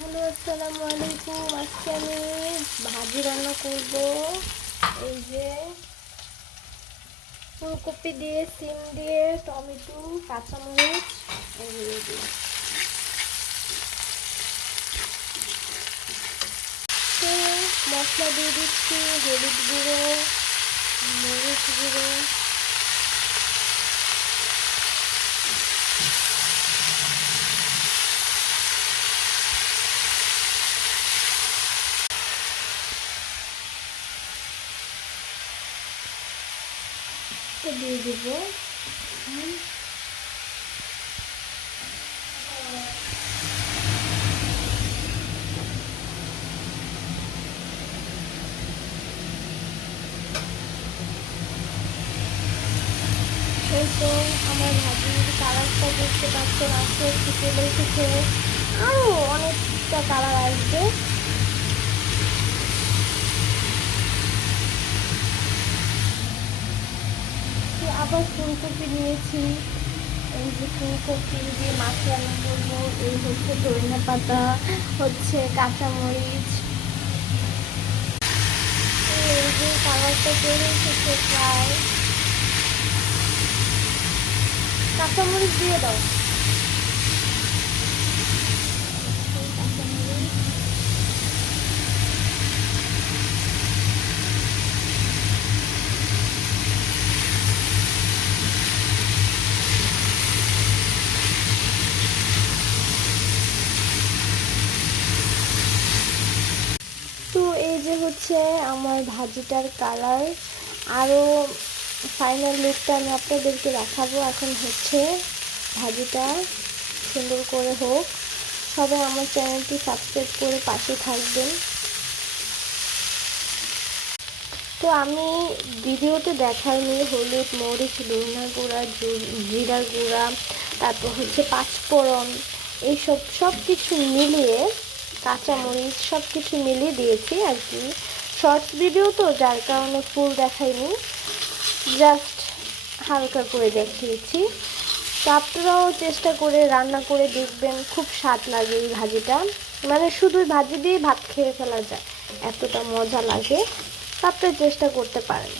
Hello, আসসালামু আলাইকুম। আজকে আমি ভাজি রান্না করব। এই যে ফুলকপি দিয়ে, সিম দিয়ে, টমেটো, কাঁচামরিচ এগুলো দিয়ে। তো মশলা দিয়ে দিচ্ছি হলুদ গুঁড়ো, মরিচ গুঁড়ো, দিয়ে দেবো এই তো আমার ভাজির কালারটা দেখতে পাচ্ছেন, আস্তে আস্তে চলে এসেছে। আরও অনেকটা কালার আসবে। তো আবার ফুলকপি নিয়েছি। এই যে ফুলকপি দিয়ে মাছ রান্না করবো। এই হচ্ছে ধনিয়া পাতা, হচ্ছে কাঁচামরিচ। এই যে কালারটা চলে এসেছে প্রায়। কাঁচামরিচ দিয়ে দাও। কাঁচামরিচ তো এই যে হচ্ছে আমার ভাজিটার কালার। আরও ফাইনাল লুকটা আমি আপনাদেরকে দেখাবো। এখন হচ্ছে ভাজিটা সুন্দর করে হোক। সবাই আমার চ্যানেলটি সাবস্ক্রাইব করে পাশে থাকবেন। তো আমি ভিডিওতে দেখাইনি হলুদ, মরিচ, ধনিয়া গুঁড়া, জিরার গুঁড়া, তারপর হচ্ছে পাঁচফোড়ন, এইসব সব কিছু মিলিয়ে, কাঁচামরিচ সব কিছু মিলিয়ে দিয়েছি আর কি। শর্টস ভিডিও তো, যার কারণে ফুল দেখাইনি, জাস্ট হালকা করে দেখিয়েছি। তো আপনারাও চেষ্টা করে রান্না করে দেখবেন, খুব স্বাদ লাগে এই ভাজিটা। মানে শুধু ভাজি দিয়ে ভাত খেয়ে ফেলা যায়, এতটা মজা লাগে। আপনারা চেষ্টা করতে পারেন।